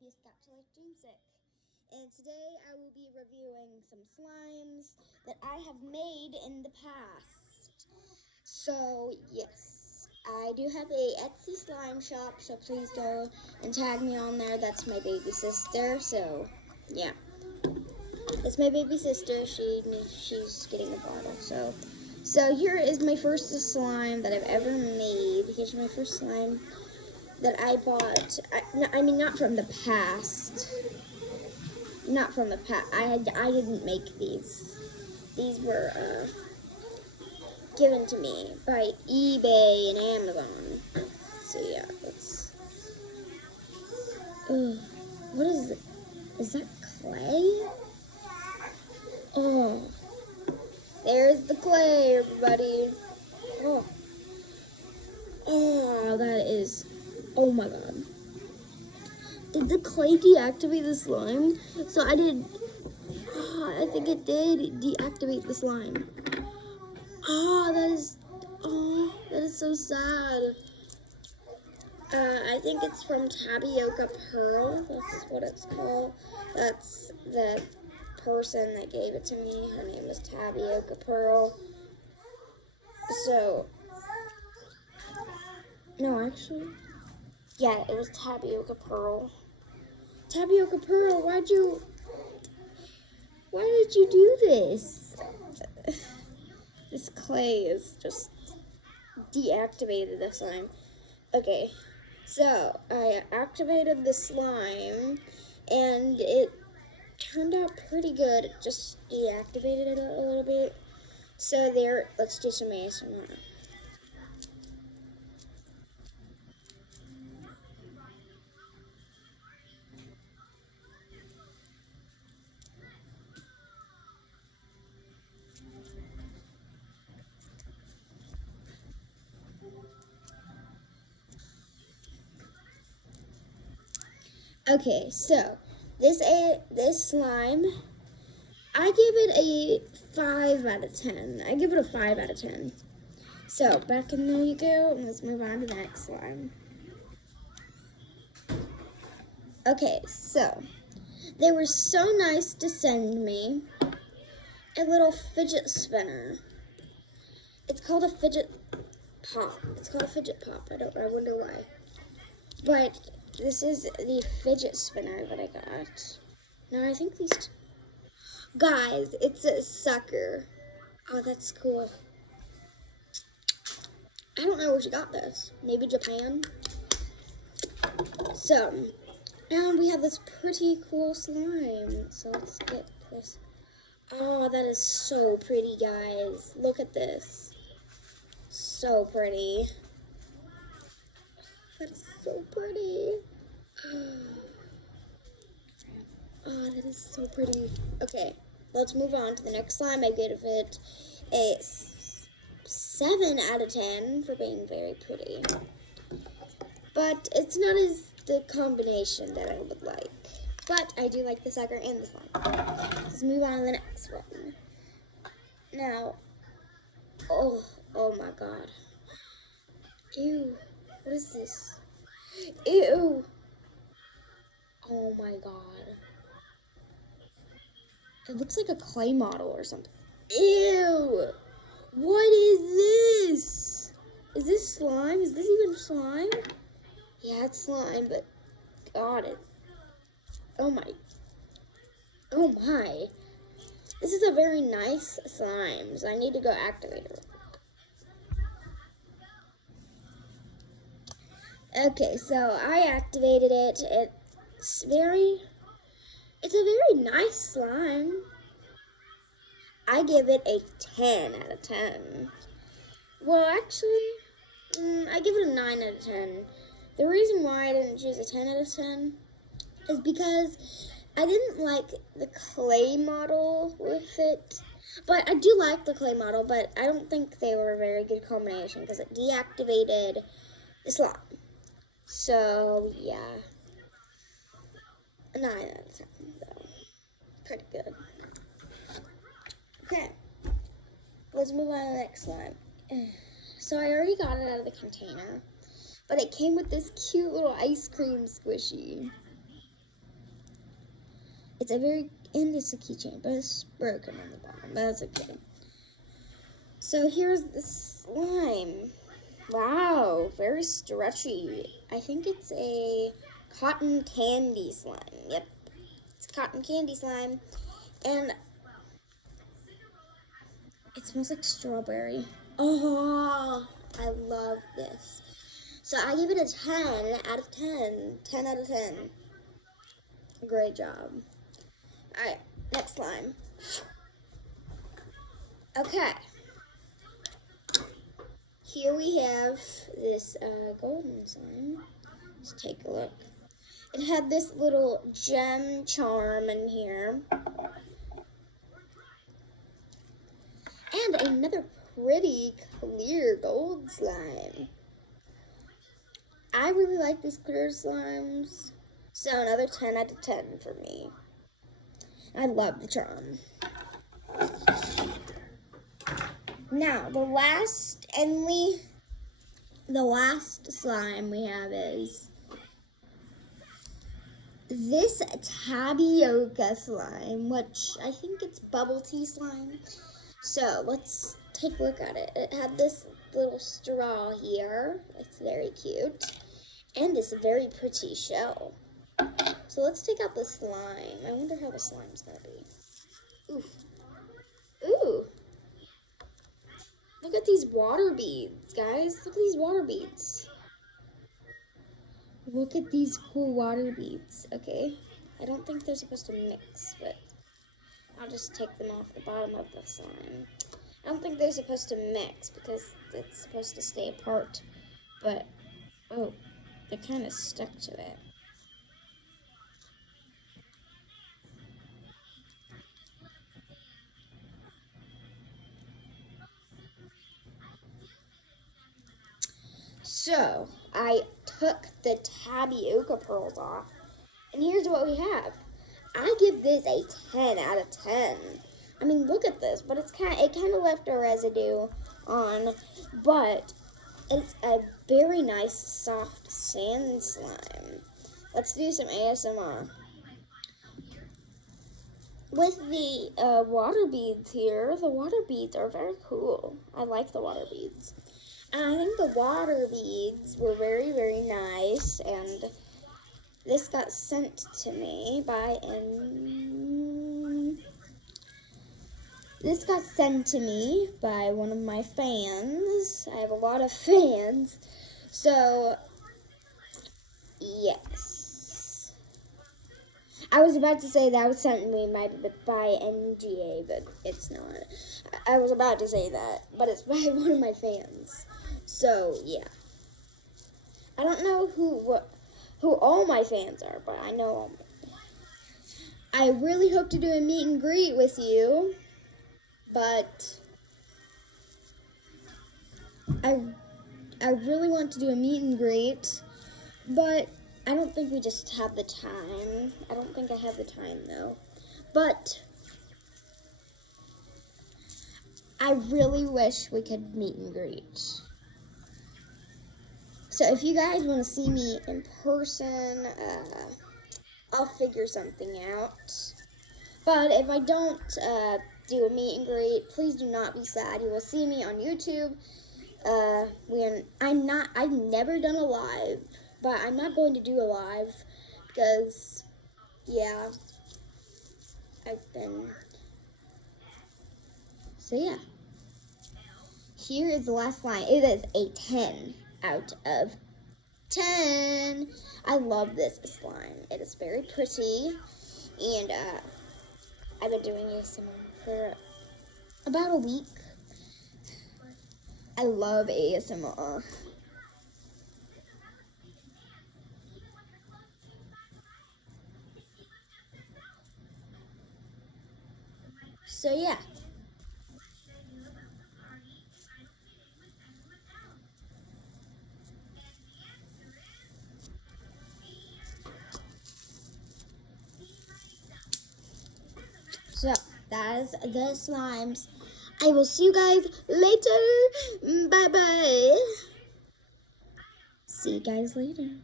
Happy Start to Life Dreamsick. And today I will be reviewing some slimes that I have made in the past. So, yes, I do have a Etsy slime shop, so please go and tag me on there. That's my baby sister, so, yeah. It's my baby sister. She's getting a bottle, So here is my first slime that I've ever made. Here's my first slime that I bought. I mean, not from the past. Not from the past. I didn't make these. These were given to me by eBay and Amazon. So yeah, let's. What is it? Is that clay? Oh, there's the clay, everybody. Oh, that is. Oh my god. Did the clay deactivate the slime? So I did. I think it did deactivate the slime. That is so sad. I think it's from Tapioca Pearl. That's what it's called. That's the person that gave it to me. Her name is Tapioca Pearl. So, no, actually, yeah, it was Tapioca Pearl. Tapioca Pearl, why did you do this? This clay is just deactivated the slime. Okay, so I activated the slime and it turned out pretty good. It just deactivated it a little bit. So there, let's do some ASMR. Okay, so this slime, I give it a 5 out of 10. I give it a 5 out of 10. So back in there you go, and let's move on to the next slime. Okay, so they were so nice to send me a little fidget spinner. It's called a fidget pop. I wonder why. But this is the fidget spinner that I got. Now I think these guys, it's a sucker. Oh, that's cool. I don't know where she got this. Maybe Japan. So, and we have this pretty cool slime. So let's get this. Oh, that is so pretty, guys. Look at this. So pretty. That is so pretty. Oh, that is so pretty. Okay, let's move on to the next slime. I give it a 7 out of 10 for being very pretty. But it's not as the combination that I would like. But I do like the sucker and the slime. Let's move on to the next one. Now, oh my god. Ew, what is this? Ew. Oh my god. It looks like a clay model or something. Ew. What is this? Is this slime? Is this even slime? Yeah, it's slime, but god, it. Oh my. This is a very nice slime, so I need to go activate it. Okay, so I activated it. It's a very nice slime. I give it a 10 out of 10. Well, actually, I give it a 9 out of 10. The reason why I didn't choose a 10 out of 10 is because I didn't like the clay model with it. But I do like the clay model, but I don't think they were a very good combination because it deactivated the slime. So, yeah. A 9 out of 10, though. Pretty good. Okay. Let's move on to the next slime. So, I already got it out of the container. But it came with this cute little ice cream squishy. It's a keychain, but it's broken on the bottom. But that's okay. So here's the slime. Wow, very stretchy. I think it's a cotton candy slime. Yep, it's cotton candy slime. And it smells like strawberry. Oh, I love this. So I give it a 10 out of 10. 10 out of 10. Great job. Alright, next slime. Okay. Here we have this golden slime. Let's take a look. It had this little gem charm in here. And another pretty clear gold slime. I really like these clear slimes. So another 10 out of 10 for me. I love the charm. Now, the last slime we have is this tapioca slime, which I think it's bubble tea slime. So let's take a look at it. It had this little straw here. It's very cute. And this very pretty shell. So let's take out the slime. I wonder how the slime's gonna be. Ooh. Ooh. Look at these water beads, guys. Look at these water beads. Look at these cool water beads. Okay. I don't think they're supposed to mix, but I'll just take them off the bottom of the slime. I don't think they're supposed to mix because it's supposed to stay apart. But, oh, they're kind of stuck to it. So, I took the tapioca pearls off, and here's what we have. I give this a 10 out of 10. I mean, look at this, but it kind of left a residue on, but it's a very nice soft sand slime. Let's do some ASMR. With the water beads here, the water beads are very cool. I like the water beads. And I think the water beads were very, very nice, and this got sent to me by one of my fans. I have a lot of fans, so yes. I was about to say that was sent to me by NGA, but it's not. I was about to say that, but it's by one of my fans. So yeah. I don't know who all my fans are, but I know all. I really hope to do a meet and greet with you, but I really want to do a meet and greet, but I don't think we just have the time. I don't think I have the time though, but I really wish we could meet and greet. So if you guys want to see me in person, I'll figure something out. But if I don't do a meet and greet, please do not be sad. You will see me on YouTube. I've never done a live, but I'm not going to do a live because, yeah, so yeah. Here is the last line. It is a 10 out of 10. I love this slime. It is very pretty, and I've been doing ASMR for about a week. I love ASMR. So yeah. So, that is the slimes. I will see you guys later. Bye-bye. See you guys later.